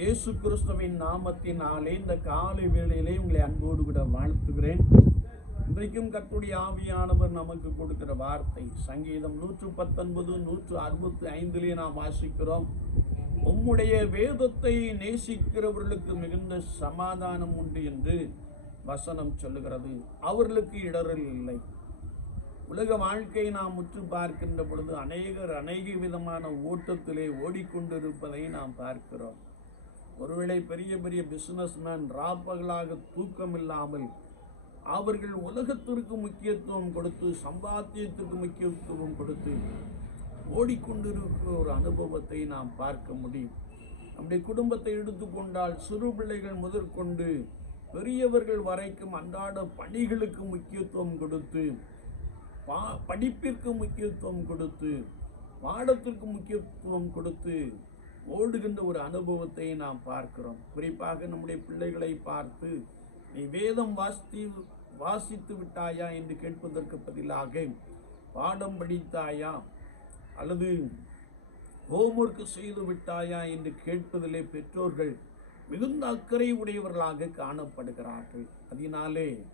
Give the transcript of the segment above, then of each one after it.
இயேசு கிறிஸ்துவின் நாமத்தினாலே இந்த காலை வேளையிலே உங்களை அன்போடு கூட வாழ்த்துகிறேன். இன்றைக்கும் கத்துடைய ஆவியானவர் நமக்கு கொடுக்கிற வார்த்தை சங்கீதம் நூற்று பத்தொன்பது நூற்று அறுபத்தி ஐந்திலே நாம் வாசிக்கிறோம். உம்முடைய வேதத்தை நேசிக்கிறவர்களுக்கு மிகுந்த சமாதானம் உண்டு என்று வசனம் சொல்லுகிறது. அவர்களுக்கு இடரல் இல்லை. உலக வாழ்க்கையை நாம் முற்று பார்க்கின்ற பொழுது அநேகர் அநேக விதமான ஓட்டத்திலே ஓடிக்கொண்டிருப்பதை நாம் பார்க்கிறோம். ஒருவேளை பெரிய பெரிய பிஸ்னஸ்மேன் ராப்பகலாக தூக்கம் இல்லாமல் அவர்கள் உலகத்திற்கு முக்கியத்துவம் கொடுத்து சம்பாத்தியத்திற்கு முக்கியத்துவம் கொடுத்து ஓடிக்கொண்டிருக்கிற ஒரு அனுபவத்தை நாம் பார்க்க முடியும். நம்முடைய குடும்பத்தை எடுத்துக்கொண்டால் சிறு பிள்ளைகள் முதற்கொண்டு பெரியவர்கள் வரைக்கும் அன்றாட பணிகளுக்கு முக்கியத்துவம் கொடுத்து பா படிப்பிற்கு முக்கியத்துவம் கொடுத்து பாடத்திற்கு முக்கியத்துவம் கொடுத்து ஓடுகின்ற ஒரு அனுபவத்தை நாம் பார்க்கிறோம். குறிப்பாக நம்முடைய பிள்ளைகளை பார்த்து நீ வேதம் வாசித்து வாசித்து விட்டாயா? என்று கேட்பதற்கு பதிலாக பாடம் படித்தாயா? அல்லது ஹோம்ஒர்க் செய்து விட்டாயா? என்று கேட்பதிலே பெற்றோர்கள் மிகுந்த அக்கறை உடையவர்களாக காணப்படுகிறார்கள். அதனாலே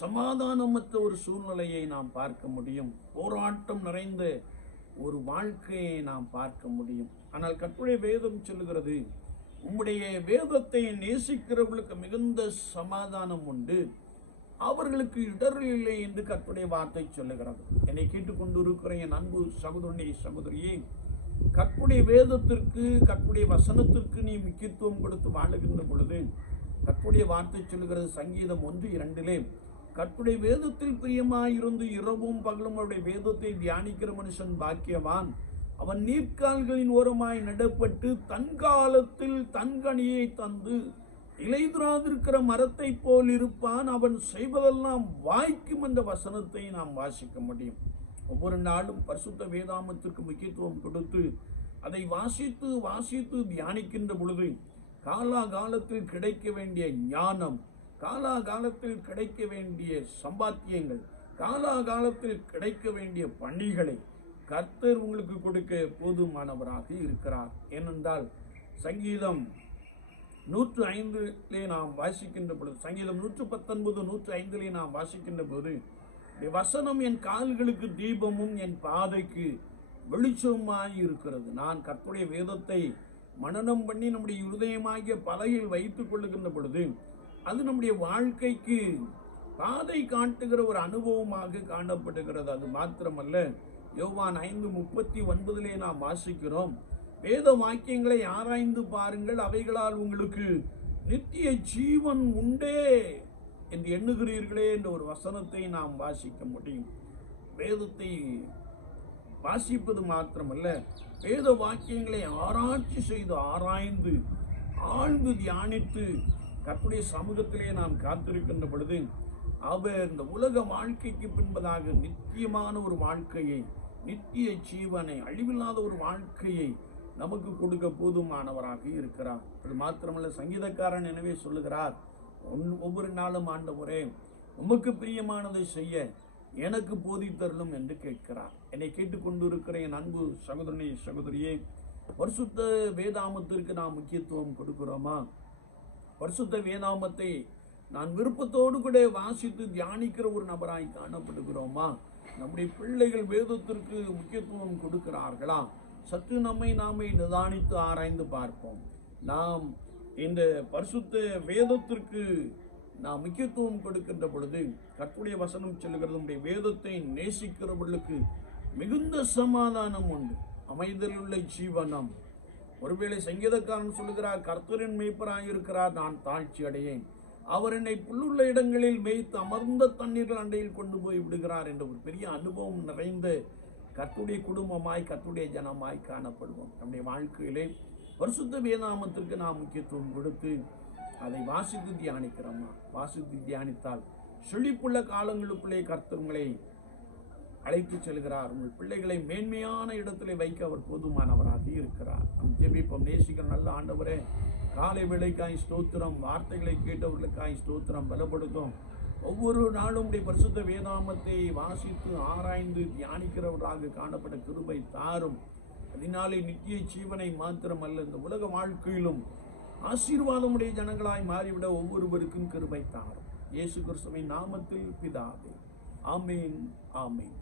சமாதானமற்ற ஒரு சூழ்நிலையை நாம் பார்க்க முடியும். போராட்டம் நிறைந்த ஒரு வாழ்க்கையை நாம் பார்க்க முடியும். ஆனால் கட்டுரை வேதம் சொல்லுகிறது உம்முடைய வேதத்தை நேசிக்கிறவர்களுக்கு மிகுந்த சமாதானம் உண்டு. அவர்களுக்கு இடர் இல்லை என்று கற்புடைய வார்த்தை சொல்லுகிறது. என்னை கேட்டுக்கொண்டிருக்கிற என் அன்பு சகோதரனே சகோதரியே கற்புடைய வேதத்திற்கு கற்புடைய வசனத்திற்கு நீ முக்கியத்துவம் கொடுத்து வாழுகின்ற பொழுது கற்புடைய வார்த்தை சொல்லுகிறது சங்கீதம் ஒன்று இரண்டிலே கற்புடைய வேதத்தில் பிரியமாயிருந்து இரவும் பகலும் அவருடைய வேதத்தை தியானிக்கிற மனுஷன் பாக்கியவான். அவன் நீர்க்கால்களின் ஓரமாய் நடப்பட்டு தன் காலத்தில் தன்கனியை தந்து இலைதுராதிருக்கிற மரத்தை போல் இருப்பான். அவன் செய்வதெல்லாம் வாய்க்கும் என்ற வசனத்தை நாம் வாசிக்க முடியும். ஒவ்வொரு நாளும் பரிசுத்த வேதாமத்திற்கு முக்கியத்துவம் கொடுத்து அதை வாசித்து வாசித்து தியானிக்கின்ற பொழுது காலாகாலத்தில் கிடைக்க வேண்டிய ஞானம் காலாகாலத்தில் கிடைக்க வேண்டிய சம்பாத்தியங்கள் காலாகாலத்தில் கிடைக்க வேண்டிய பணிகளை கர்த்தர் உங்களுக்கு கொடுக்க போதுமானவராக இருக்கிறார். ஏனென்றால் சங்கீதம் நூற்று ஐந்திலே நாம் வாசிக்கின்ற பொழுது சங்கீதம் நூற்று பத்தொன்பது நூற்று ஐந்திலே நாம் வாசிக்கின்ற போது வசனம் என் கால்களுக்கு தீபமும் என் பாதைக்கு வெளிச்சமாய் இருக்கிறது. நான் கற்புடைய வேதத்தை மனனம் பண்ணி நம்முடைய இருதயமாகிய பலகையில் வைத்துக் கொள்ளுகின்ற பொழுது அது நம்முடைய வாழ்க்கைக்கு பாதை காட்டுகிற ஒரு அனுபவமாக காணப்படுகிறது. அது மாத்திரமல்ல யோவான் ஐந்து முப்பத்தி ஒன்பதிலே நாம் வாசிக்கிறோம். வேத வாக்கியங்களை ஆராய்ந்து பாருங்கள் அவைகளால் உங்களுக்கு நித்திய ஜீவன் உண்டே என்று எண்ணுகிறீர்களே என்ற ஒரு வசனத்தை நாம் வாசிக்க முடியும். வேதத்தை வாசிப்பது மாத்திரமல்ல வேத வாக்கியங்களை ஆராய்ச்சி செய்து ஆராய்ந்து ஆழ்ந்து தியானித்து கற்புடைய சமூகத்திலே நாம் காத்திருக்கின்ற பொழுது அவர் இந்த உலக வாழ்க்கைக்கு பின்பதாக நித்தியமான ஒரு வாழ்க்கையை நித்திய ஜீவனை அழிவில்லாத ஒரு வாழ்க்கையை நமக்கு கொடுக்க போதுமானவராக இருக்கிறார். அது மாத்திரமல்ல சங்கீதக்காரன் எனவே சொல்லுகிறார் ஒன் ஒவ்வொரு நாளும் ஆண்டவரே உமக்கு பிரியமானதை செய்ய எனக்கு போதித்தருளும் என்று கேட்கிறார். என்னை கேட்டுக்கொண்டு இருக்கிற என் அன்பு சகோதரனே சகோதரியே வருஷத்து வேதாமத்திற்கு நாம் முக்கியத்துவம் கொடுக்கிறோமா? பரிசுத்த வேதாமத்தை நான் விருப்பத்தோடு கூட வாசித்து தியானிக்கிற ஒரு நபராய் காணப்படுகிறோமா? நம்முடைய பிள்ளைகள் வேதத்திற்கு முக்கியத்துவம் கொடுக்கிறார்களா? சற்று நம்மை நாமே நிதானித்து ஆராய்ந்து பார்ப்போம். நாம் இந்த பரிசுத்த வேதத்திற்கு நாம் முக்கியத்துவம் கொடுக்கின்ற பொழுது கற்புடைய வசனம் செல்கிறது நம்முடைய வேதத்தை நேசிக்கிறவர்களுக்கு மிகுந்த சமாதானம் உண்டு. அமைதலுள்ள ஜீவனம் ஒருவேளை சங்கீதக்காரன் சொல்லுகிறார் கர்த்தரின் மேய்ப்பராய் இருக்கிறார் நான் தாழ்ச்சி அடையேன். அவர் என்னை புல்லுள்ள இடங்களில் மேய்த்து அமர்ந்த தண்ணீர்கள் அண்டையில் கொண்டு போய் விடுகிறார் என்ற ஒரு பெரிய அனுபவம் நிறைந்த கர்த்துடைய குடும்பமாய் கர்த்துடைய ஜனமாய் காணப்படுவோம். நம்முடைய வாழ்க்கையிலே பரிசுத்த வேதாமத்திற்கு நாம் முக்கியத்துவம் கொடுத்து அதை வாசித்து தியானிக்கிறோமா? வாசித்து தியானித்தால் செழிப்புள்ள காலங்களுக்குள்ளே கர்த்தவங்களை அழைத்து செல்கிறார். உங்கள் பிள்ளைகளை மேன்மையான இடத்துல வைக்க அவர் போதுமானவராக இருக்கிறார். நம் ஜெபிப்போம். நேசிக்கிற நல்ல ஆண்டவரே காலை வேலைக்காய் ஸ்தோத்திரம் வார்த்தைகளை கேட்டவர்களுக்காய் ஸ்தோத்திரம் பலப்படுத்தும். ஒவ்வொரு நாளும் உடைய பரிசுத்த வேதாமத்தை வாசித்து ஆராய்ந்து தியானிக்கிறவர்களாக காணப்பட்ட கிருபை தாரும். அதனாலே நித்திய ஜீவனை மாத்திரமல்ல இந்த உலக வாழ்க்கையிலும் ஆசீர்வாதமுடைய ஜனங்களாய் மாறிவிட ஒவ்வொருவருக்கும் கிருபை தாரும். இயேசு கிறிஸ்துவின் நாமத்தில் பிதாவே. ஆமேன் ஆமேன்.